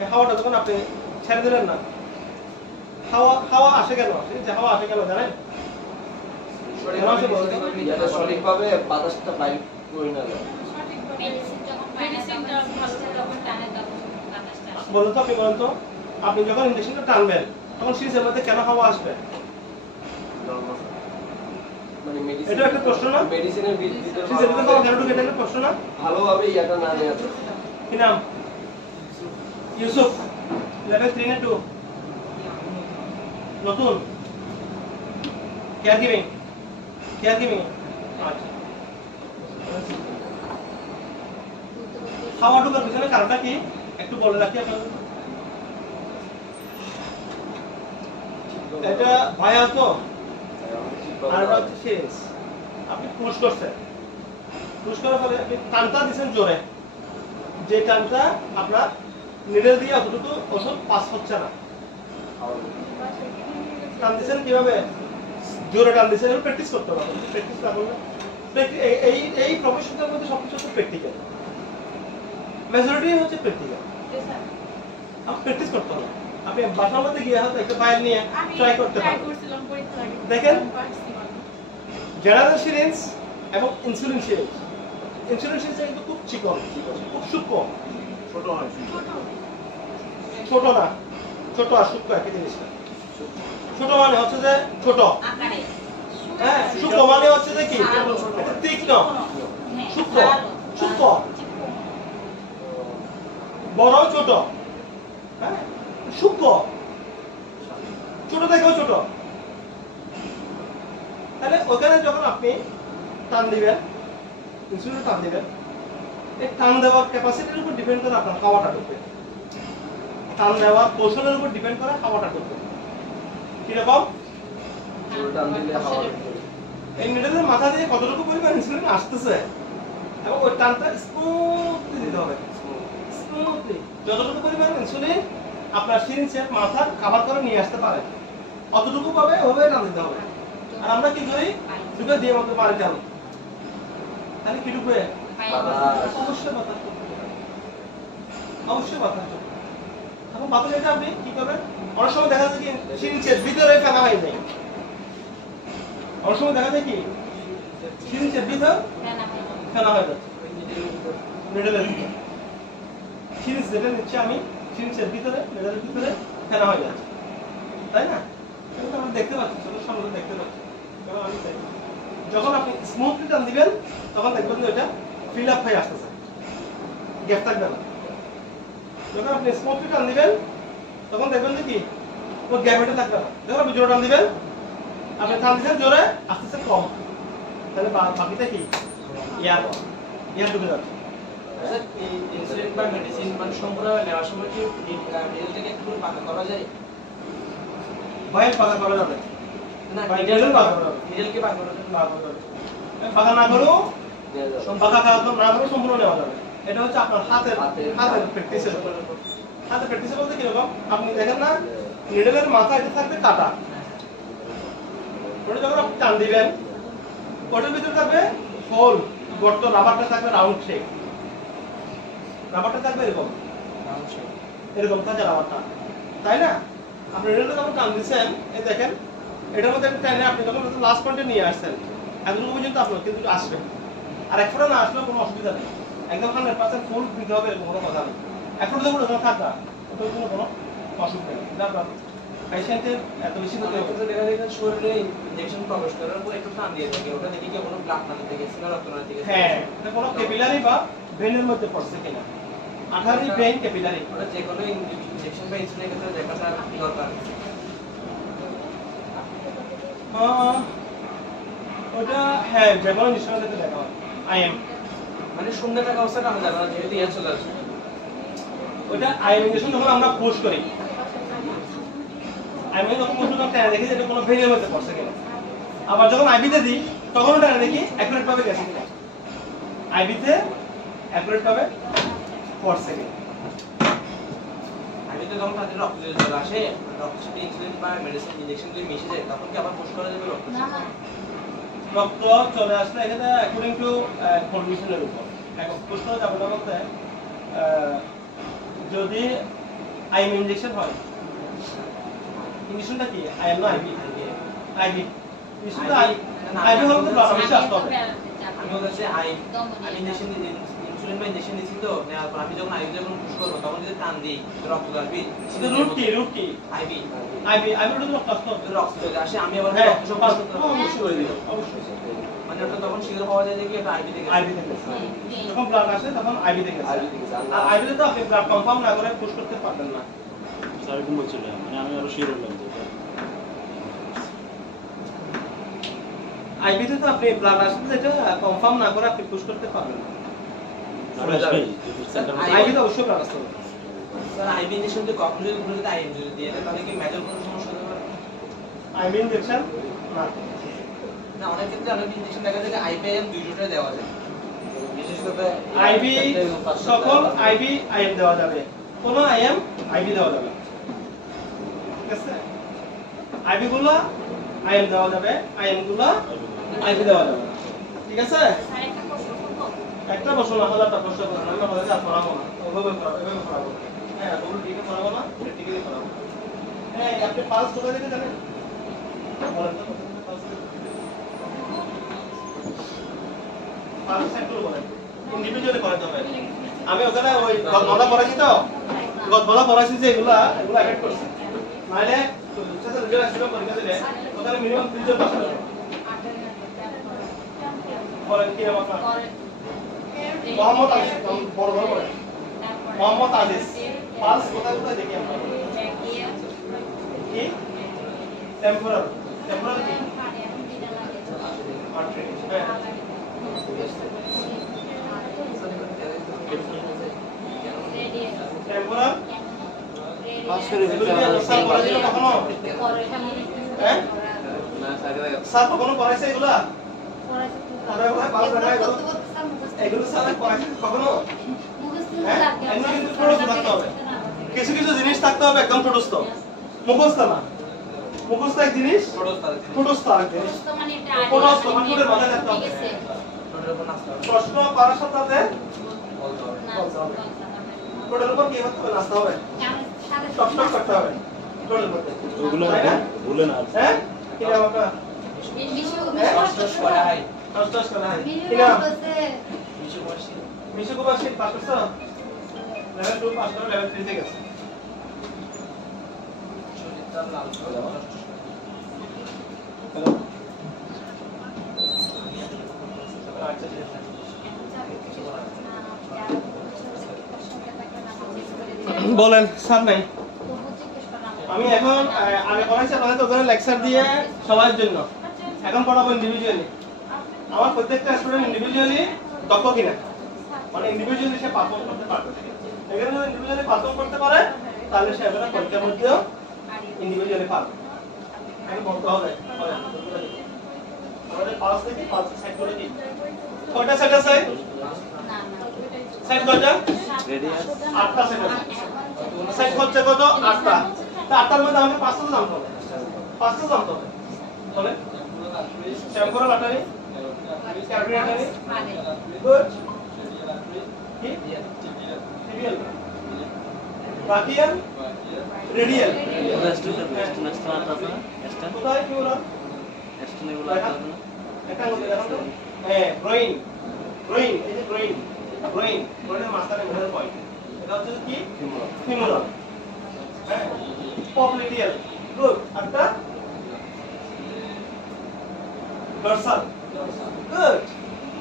এই হাওয়াটা যখন আপনি ছেড়ে দিলেন না, হাওয়া আসে কেন, যে হাওয়া আসে কেন জানেন, সঠিকভাবে বাতাসটা বাইর করে না মেডিসিন যখন মেডিসিনটা ভালো তখন টানে তখন বাতাসটা আসে। বলুন তো, আপনি যখন ইনজেকশনটা টানবেন তখন সিরিজের মধ্যে কেন হাওয়া আসবে, মানে মেডিসিন এটা একটা প্রশ্ন না, মেডিসিনের ভিতরে সিরিজের মধ্যে হাওয়া কেন ঢুকে, এটা একটা প্রশ্ন না। ভালোভাবে ইয়াটা না নেওয়া কি নাম, ইউসুফ, লেভেল 3 না 2, নতুন কেয়ার গিভিং, আচ্ছা হাওয়া ঢোকার পিছনে কারণটা কি, একটু বলে রাখি আপনাদের, এটা ভাইয়া তো আর এটা হচ্ছে সিরিঞ্জ। আপনি পুশ করছেন, পুশ করার ফলে আপনি টানটা দিচ্ছেন জোরে, যে টানটা আপনার নিডেল দিয়ে অতটুকু ওষুধ পাস হচ্ছে না। টান দিচ্ছেন কিভাবে? জোরে টান দিচ্ছেন, প্র্যাকটিস করতে হবে। প্র্যাকটিস না করলে এই প্রফেশনের মধ্যে সবকিছু হচ্ছে প্র্যাকটিক্যাল, মেজরিটি হচ্ছে প্র্যাকটিক্যাল। আপনি প্র্যাকটিস করতে হবে। আপনি বাসার মধ্যে গিয়ে হয়তো একটা ফাইল নিয়ে ট্রাই করতে পারেন। দেখেন জেনারেল সিরিঞ্জ এবং ইনসুলিন সিরিঞ্জ, ইনসুলিন সিরিঞ্জ কিন্তু খুব চিকন, খুব সূক্ষ্ম, ছোট হয় ছোট না, ছোট আর সূক্ষ্ম একই জিনিস না। ছোট মানে হচ্ছে যে ছোট, আকারে হ্যাঁ, সূক্ষ্ম মানে হচ্ছে যে কি তীক্ষ্ণ, সূক্ষ্ম, সূক্ষ্ম, বড় ছোট, হ্যাঁ, সূক্ষ্ম, ছোট থেকেও ছোট। তাহলে ওখানে যখন আপনি টান দিবেন, ইনসুলিন টান দিবেন, এই টান দেওয়ার ক্যাপাসিটির উপর ডিপেন্ড করে আপনার খাওয়াটা ঢুকবে। টান দেওয়ার কৌশলের উপর ডিপেন্ড করে খাওয়াটা ঢুকবে। কিরকম? এই নিডলের মাথা দিয়ে কতটুকু পরিমাণ ইনসুলিন আসতেছে এবং ওই টানটা স্মুথলি দিতে হবে, স্মুথলি। যতটুকু পরিমাণ ইনসুলিন আপনার সিরিঞ্জের মাথা খাবার করে নিয়ে আসতে পারে অতটুকু পাবে, ওভাবে টান দিতে হবে। আর আমরা কি করি? ঢুকে দিয়ে মতো মারি টান, তাহলে কি ঢুকবে? অবশ্যই বাতাস ঢুকবে, অবশ্যই বাতাস ঢুকবে। এখন বাতাস এটা আপনি কি করবেন? অনেক সময় দেখা যায় কি সিরিঞ্জের ভিতরে ফেলা হয়ে যায়, অনেক সময় দেখা যায় কি সিরিঞ্জের ভিতর ফেলা হয়ে যাচ্ছে, নিডলের ভিতরে সিরিঞ্জ যেটা নিচ্ছে আমি সিরিঞ্জের ভিতরে, নিডলের ভিতরে ফেলা হয়ে যাচ্ছে, তাই না? এটা আমরা দেখতে পাচ্ছি, চোখের সামনে দেখতে পাচ্ছি। যখন আপনি স্মুথলি টান দিবেন তখন দেখবেন যে এটা ফিল আপ হয়ে আসতেছে, গ্যাপ থাকবে না। যখন আপনি স্মুথলি টান দিবেন তখন দেখবেন যে কি ওই গ্যাপ এটা থাকবে না। যখন আপনি জোরে টান দিবেন, আপনি টান দিচ্ছেন জোরে, আসতেছে কম, তাহলে বাকিটা কি ইয়ার ঢুকে যাচ্ছে। ইনসুলিন বা মেডিসিন মানে সম্পূর্ণ নেওয়ার সময় কি নিডল থেকে একটু পাকা করা যায়? বাইরে পাকা করা যাবে না, নিডল পাকা করা যাবে, নিডল কি পাকা করা যাবে? পাকা না করেও পাকা না করেও সম্পূর্ণ নেওয়া যাবে। এটা হচ্ছে আপনার হাতের প্র্যাকটিসের উপর। হাতের প্র্যাকটিসের বলতে কিরকম? আপনি দেখেন না নিডলের মাথা এটা থাকবে কাটা, ওটা যখন আপনি টান দিবেন ওটার ভিতরে থাকবে হোল, গর্ত, রাবারটা থাকবে রাউন্ড শেপ, রাবারটা থাকবে এরকম, এরকম থাকে রাবারটা, তাই না? আপনি নিডলটা যখন টান দিচ্ছেন, এই দেখেন এটার মধ্যে একটা টাইনে আপনি যখন লাস্ট পয়েন্টে নিয়ে আসছেন এতটুকু পর্যন্ত আপনার কিন্তু আসবে, আর এক ফোঁটা না আসলেও কোনো অসুবিধা নেই, একদম 100% ফুল দিতে হবে এরকম কোনো কথা নেই। এক ফোঁটা যখন ওখানে থাকবে ওটার জন্য কোনো অসুবিধা নেই। আপনার পেশেন্টের এত বেশি হতে হবে। দেখা যায় শরীরে ইনজেকশন প্রবেশ করার পর একটু টান দিয়ে থাকে, ওটা দেখি কি কোনো ব্লাড না দিতে গেছে না রক্ত না দিতে গেছে? হ্যাঁ, এটা কোনো ক্যাপিলারি বা ভেনের মধ্যে পড়ছে কিনা, আঠারি ভেন ক্যাপিলারি, ওটা যে কোনো ইনজেকশন বা ইনসুলিনের ক্ষেত্রে দেখাটা দরকার। ওটা হ্যাঁ যে কোনো নিশ্চয় ক্ষেত্রে দেখা হয়। আইএম মানে শূন্য টাকা অবস্থাটা আমরা জানা যেহেতু ইয়ে চলে আসে, ওটা আইএম ইনজেকশন যখন আমরা পুশ করি, আইএম যখন পুশ করতে টানা দেখি যে এটা কোনো ভেনের মধ্যে পড়ছে কিনা, আবার যখন আইবিতে দিই তখন টানা দেখি অ্যাকুরেট ভাবে গেছে কিনা, আইবিতে অ্যাকুরেট ভাবে পড়ছে কিনা। আইবিতে যখন তাদের রক্ত যদি চলে আসে, রক্তের সাথে ইনসুলিন বা মেডিসিন ইনজেকশন যদি মিশে যায় তখন কি আবার পুশ করা যাবে রক্ত? রক্ত চলে আসলে এখানে অ্যাকর্ডিং টু কন্ডিশনের উপর এখন পুশ করা যাবে না বলতে, যদি আইএম ইনজেকশন হয়, ইনজেকশনটা কি আইএম না আইবি? আইবি ইনজেকশনটা আইবি হলে তো ব্লাড বেশি আসতে হবে। আমি বলছি আমি ইনজেকশন ইনসুলিন বা ইনজেকশন নিচ্ছি তো, নেওয়ার পর আমি যখন আইবি যখন পুশ করবো তখন যদি টান দিই রক্ত আসবে, সেটা রুট কি আইবি রুট রক্ত আসতে হবে, রক্ত যদি আসে আমি আবার হ্যাঁ রক্ত সম্পর্ক করতে হবে। অবশ্যই করে দিব, অবশ্যই মানে ওটা তখন শিওর পাওয়া যায় যে কি এটা আইবি থেকে আইবি থেকে যখন ব্লাড আসে তখন আইবি থেকে আর আইবিতে তো আপনি ব্লাড কনফার্ম না করে পুশ করতে পারবেন না। স্যার এরকম বলছিল, মানে আমি আরো শিওর হলাম যে আইবিতে তো আপনি ব্লাড আসলে এটা কনফার্ম না করে আপনি পুশ করতে পারবেন না। আসবে আইবিতে অবশ্যই ব্লাড আসতে হবে। স্যার আইবি ইনজেকশন দিয়ে কখনো যদি কোনো যদি আইএম যদি দিয়ে দেয় তাহলে কি মেজর কোনো সমস্যা হতে পারে? আইবি ইনজেকশন না, না অনেক ক্ষেত্রে অনেক ইনজেকশন দেখা যায় যে আইপিআইএম দুইটাই দেওয়া যায়, বিশেষ করে আইবি সকল আইবি আইএম দেওয়া যাবে, কোনো আইএম আইবি দেওয়া যাবে, ঠিক আছে? আইবি গুলো আইএম দেওয়া যাবে, আইএম গুলো আইবি দেওয়া যাবে, ঠিক আছে? স্যার একটা প্রশ্ন করবো? একটা প্রশ্ন না, হাজারটা প্রশ্ন করবেন, আমি আপনাদের আর পড়াবো না, ওইভাবে পড়াবো। হ্যাঁ, বলুন ঠিক আছে, পড়াবো না, প্র্যাকটিক্যালি পড়াবো। হ্যাঁ, আপনি পাস কোথা থেকে জানেন? বলেন তো, পাস সাইকেল বলেন, ইন্ডিভিজুয়ালি পড়াতে হবে। আমি ওখানে ওই গদমালা পড়াইছি তো, গদমালা পড়াইছি যে এগুলা এফেক্ট করছে, নাহলে স্যার রেজাল্ট আসছিল পরীক্ষা দিলে ওখানে মিনিমাম 3 জন পাস করবে। বলেন কি নাম আপনার? মোহাম্মদ আজিজ, বড় বড় বলেন। মোহাম্মদ আজিজ, পাস কোথায় কোথায় দেখি আমরা? কি টেম্পোরাল, টেম্পোরাল কি? আর্টারি, হ্যাঁ। টেম্পোরাল স্যার পড়াইছিল কখনো? হ্যাঁ স্যার কখনো পড়াইছে এগুলা? এগুলো স্যার পড়াইছে কখনো? হ্যাঁ, এমনি কিন্তু ঠোঁটস্থ থাকতে হবে, কিছু কিছু জিনিস থাকতে হবে একদম ঠোঁটস্থ, মুখস্থ না। মুখস্থ এক জিনিস, ঠোঁটস্থ আরেক জিনিস। ঠোঁটস্থ ঠোঁটের মাথায় থাকতে হবে, প্রশ্ন করার সাথে সাথে ঠোঁটের উপর কি করতে হবে? নাচতে হবে, টক টক করতে হবে ঠোঁটের উপর। ওগুলো ভুলে না। হ্যাঁ, কি নাম আপনার? করা হয় টস করা হয়। কি নাম? মিশু কুমার সিং, পাস করছো? লেভেল 2 পাস করে লেভেল 3 তে গেছে। আচ্ছা ঠিক আছে। বলেন স্যার নাই। আমি এখন আগে পড়াইছি আপনাদের ওখানে লেকচার দিয়ে সবার জন্য, এখন পড়াবো ইন্ডিভিজুয়ালি। আমার প্রত্যেকটা স্টুডেন্ট ইন্ডিভিজুয়ালি দক্ষ কিনা, মানে ইন্ডিভিজুয়ালি সে পারফর্ম করতে পারবে। এখানে যদি ইন্ডিভিজুয়ালি পারফর্ম করতে পারে তাহলে সে এখানে পরীক্ষার মধ্যেও ইন্ডিভিজুয়ালি পারবে। আমি বলতে হবে আমাদের পাস থেকে পাস সাইড করে দিই। কয়টা সেট আছে? সাইড কয়টা? রেডিয়াস 8টা সেট আছে। সাইড হচ্ছে কত? 8টা। তা 8টার মধ্যে আমাকে 5টা জানতে হবে, 5টা জানতে হবে। বলে temporal artery, carotid artery, good, কি টিবিয়াল, ব্রাকিয়াল, রেডিয়াল, কোথায় ফিউরাল, একটা লোকে দেখো তো, হ্যাঁ গ্রোইন, গ্রোইন, এই যে গ্রোইন, গ্রোইন, গ্রোইনের মাঝখানে মিডল পয়েন্ট, এটা হচ্ছে কি ফিমোরাল, হ্যাঁ পপলিডিয়াল, গুড, একটা ডরসাল, গুড,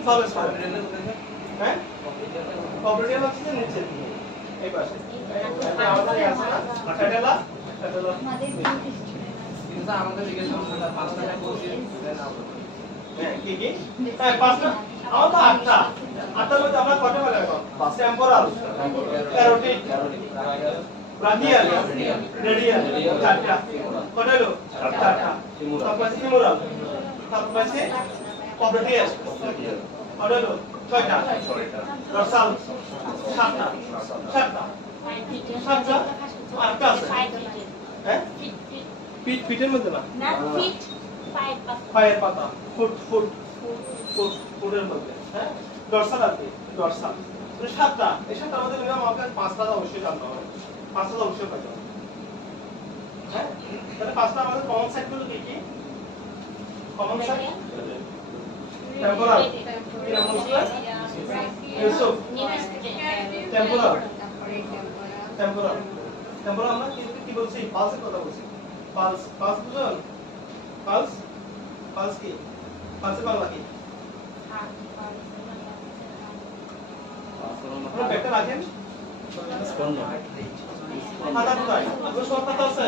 সলভ স্পাইরাল, হ্যাঁ পপলিডিয়াল হচ্ছে নিচে এই পাশে, এটা আমাদের আছে না আটাডেলা, আটাডেলা কিন্তু আমাদের জিজ্ঞেস করছেন 5টা টাকা বলছি হ্যাঁ কি কি হ্যাঁ 5টা আমার তো 8টা 8টার মধ্যে আমরা কয়টা পেলাম এখন? টেম্পোরাল, ক্যারোটিড, ব্রাকিয়াল, রেডিয়াল, 4টা কয়টা হলো? 4টা। তারপরে ফিমোরাল, তারপরে পপলিডিয়াল, কয়টা হলো? 6টা। ডরসাল 7টা, 7টা, 7টা, 8টা আছে, হ্যাঁ ফিটের মধ্যে না, পায়ের পাতা, ফুটের মধ্যে, হ্যাঁ ডরসাল আর কি ডরসাল, 7টা। এই 7টার মধ্যে মিনিমাম আমাকে 5টা অবশ্যই জানতে হবে, 5টা অবশ্যই পাইতে হবে, হ্যাঁ তাহলে 5টা আমাদের কমন সাইড গুলো কি কি? Common side temporal, Yusuf temporal, temporal, temporal আমরা কি বলছি? পালসের কথা বলছি, পালস, পালস বুঝুন, পালস, পালস কি? পালসের বাংলা কি? আপনারা ব্যাগটা রাখেন, খাতা কোথায়? আপনার সব খাতা আছে?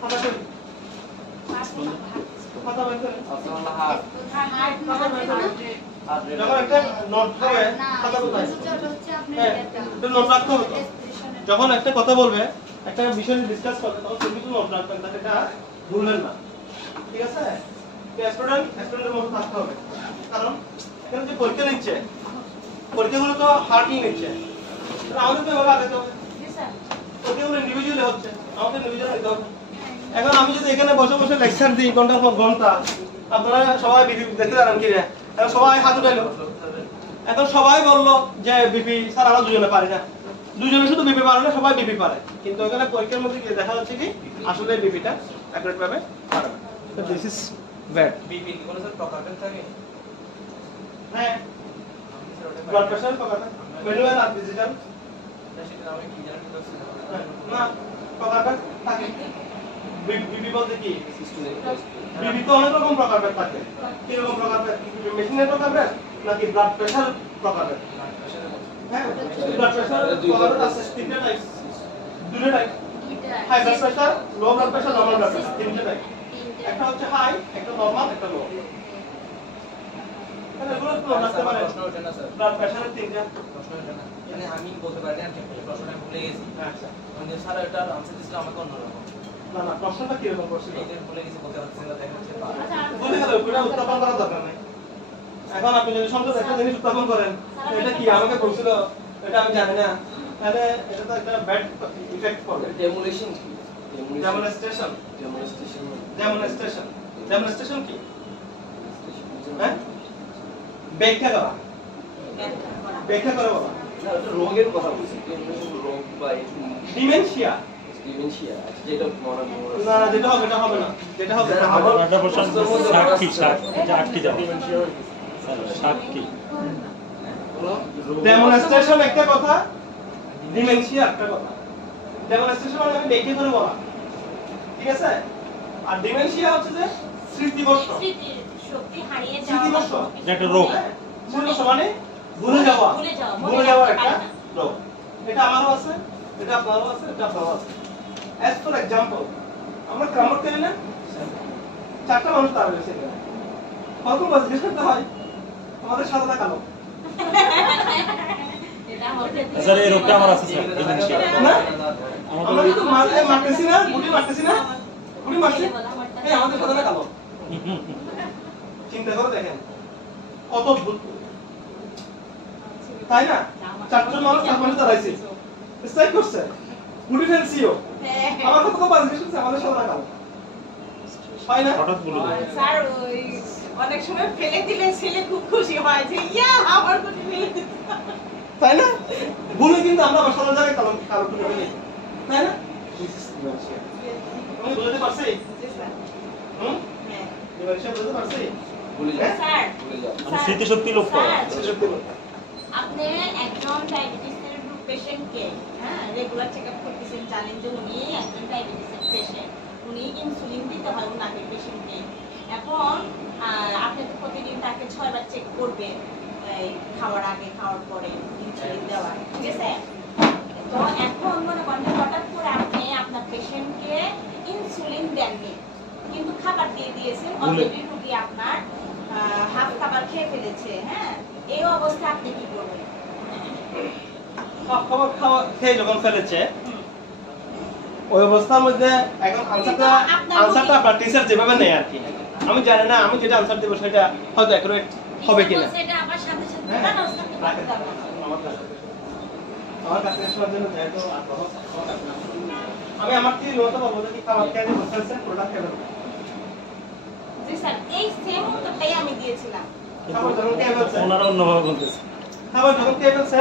খাতা কই? খাতা বের করেন, যখন একটা নোট হবে খাতা কোথায়? হ্যাঁ নোট রাখতে হবে তো, যখন একটা কথা বলবে, একটা বিষয় নিয়ে ডিসকাস করবে, তখন তুমি কিছু নোট রাখবেন, তাহলে এটা ভুলবেন না। ঠিক আছে? স্টুডেন্টের মতো থাকতে হবে। কারণ এখানে যে পরীক্ষা নিচ্ছে, পরীক্ষাগুলো তো হার্ডলি নিচ্ছে, আমাদের তো এভাবে আগাতে হবে। পরীক্ষাগুলো ইন্ডিভিজুয়ালি হচ্ছে, আমাদের ইন্ডিভিজুয়াল নিতে হবে। এখন আমি যদি এখানে বসে বসে লেকচার দিই ঘন্টার পর ঘন্টা, আপনারা সবাই দেখতে জানেন কি রে, এখন সবাই হাত উঠাইলো, এখন সবাই বললো যে বিপি স্যার আমরা দুজনে পারি না, দুজনে শুধু বিপি পারে না, সবাই বিপি পারে, কিন্তু এখানে পরীক্ষার মধ্যে গিয়ে দেখা যাচ্ছে কি আসলে বিপিটা অ্যাকুরেট ভাবে পারে না। তো দিস ইজ ব্যাড। বিপি কি কোনো স্যার প্রকারভেদ থাকে? হ্যাঁ, ব্লাড প্রেসার প্রকারভেদ, ম্যানুয়াল আর ডিজিটাল। সেটা আমি কি জানি না, প্রকারভেদ থাকে। বিপি বলতে কি? বিপি তো অনেক রকম প্রকারভেদ থাকে। কি রকম প্রকারভেদ? মেশিনের প্রকারভেদ নাকি ব্লাড প্রেসার প্রকারভেদ? হ্যাঁ, ব্লাড প্রেসার প্রকারভেদ আছে তিনটা টাইপ, দুটো type, high blood pressure, low blood pressure, normal blood pressure, তিনটা টাইপ। একটা হচ্ছে হাই, একটা নরমাল, একটা লো। তাহলে এগুলো তো রাখতে পারে। প্রশ্ন ওঠে না স্যার, ব্লাড প্রেসারের তিনটা প্রশ্ন ওঠে না, মানে আমি বলতে পারি না, প্রশ্নটা ভুলে গেছি। আচ্ছা, মানে স্যার এটার আনসার দিছিল আমাকে অন্যরকম, না না, প্রশ্নটা কি রকম করছিল? এই যে ভুলে গেছি বলতে পারছি না, দেখা যাচ্ছে বলে গেল ওটা উত্থাপন করার দরকার নাই। এখন আপনি যদি সংসদ একটা জিনিস উত্থাপন করেন, এটা কি আমাকে বলছিল, এটা আমি জানি না, তাহলে এটা তো একটা ব্যাড ইফেক্ট পড়বে। ডেমোলিশন কি? ডেমনস্ট্রেশন, ডেমোলিশন ডেমনস্ট্রেশন, ডেমনস্ট্রেশন কি? হ্যাঁ, ব্যাখ্যা করা, ব্যাখ্যা করা বাবা। না, ওটা রোগের কথা বলছি। ডেমোলিশন রোগ বা ডিমেনশিয়া, ডিমেনশিয়া, যেটা মনে না না, যেটা হবে, এটা হবে না, যেটা হবে এটা হবে। একটা প্রশ্ন সাক্ষী সাক্ষী দাও সাক্ষী ডেমনস্ট্রেশন একটা কথা, ডিমেনশিয়া একটা কথা। ডেমনস্ট্রেশন মানে আমি ব্যাখ্যা করে বলা, ঠিক আছে? আর ডিমেনশিয়া হচ্ছে যে স্মৃতিভ্রষ্ট, স্মৃতির শক্তি হারিয়ে স্মৃতিভ্রষ্ট, যাওয়া, এটা একটা রোগ। স্মৃতিভ্রষ্ট মানে ভুলে যাওয়া, ভুলে যাওয়ার একটা রোগ। এটা আমারও আছে, এটা আপনারও আছে, এটা আপনারও আছে। অ্যাজ ফর এক্সাম্পল, আমরা ক্রামত করি না, চারটা মানুষ তার রয়েছে এখানে, কখন বাস জিজ্ঞেস করতে হয় আমাদের সাদাটা কালো এটা হচ্ছে স্যার এই রোগটা আমার আছে স্যার, ডিমেনশিয়া। না? আমরা কিন্তু মারতেছি না, গুটি মারতেছি না, গুটি মারছি, এই আমাদের সাদাটা কালো। চিন্তা করে দেখেন কত ভুল, তাই না? চারজন মানুষ তার পাশে দাঁড়াইছে, স্ট্রাইক করছে, গুটি ফেলছিও, আমার কত বাস জিজ্ঞেস করছে আমাদের সাদাটা কালো, হয় না? হঠাৎ বলে দাও। স্যার ওই অনেক সময় ফেলে দিলে ছেলে খুব খুশি হয় যে ইয়া আমার কোটি ফেলে দিতে, তাই না? ভুলে কিন্তু আমরা আবার সাদা জায়গায় কালো কালো টুকে ফেলি, তাই না? আমি বুঝতে পারছি, জি স্যার। হুম, হ্যাঁ ডিমেনশিয়া বুঝতে পারছি। ভুলে যায়, স্যার, ভুলে যায়। মানে স্মৃতিশক্তি লোপ করে। স্যার, আপনি একজন ডায়াবেটিসের পেশেন্টকে রেগুলার চেকআপ করতেছেন, জানেন যে উনি একজন ডায়াবেটিসের পেশেন্ট, উনি ইনসুলিন দিতে হয় ওনাকে পেশেন্টকে। এখন আপনি তো প্রতিদিন তাকে 6 বার চেক করবেন, এই খাওয়ার আগে খাওয়ার পরে ইনসুলিন দেওয়া, ঠিক আছে? তো এখন মনে করেন যে হঠাৎ করে আপনি আপনার পেশেন্টকে ইনসুলিন দেননি, কিন্তু খাবার দিয়ে দিয়েছেন, অলরেডি রুগী আপনার হাফ খাবার খেয়ে ফেলেছে, হ্যাঁ, এই অবস্থায় আপনি কি করবেন? খাবার খাওয়া খেয়ে যখন ফেলেছে ওই অবস্থার মধ্যে এখন আনসারটা আপনার টিচার যেভাবে নেয় আর কি, আমি জানি না, আমি যেটা আনসার দেবো সেটা হয়তো অ্যাকুরেট হবে কিনা। সেটা আবার সাথে সাথে হ্যাঁ, না নষ্ট করতে পারবেন না। আমার কাছে শোনার জন্য যেহেতু আমি আমার কি লোটা বলবো যে খাবার খেয়ে দিয়ে বসেছেন ওটা খেয়ে দেবো। জি স্যার, এই সেম উত্তরটাই আমি দিয়েছিলাম। খাবার যখন খেয়ে ফেলছে, ওনারা অন্যভাবে বলতেছে। খাবার যখন খেয়ে ফেলছে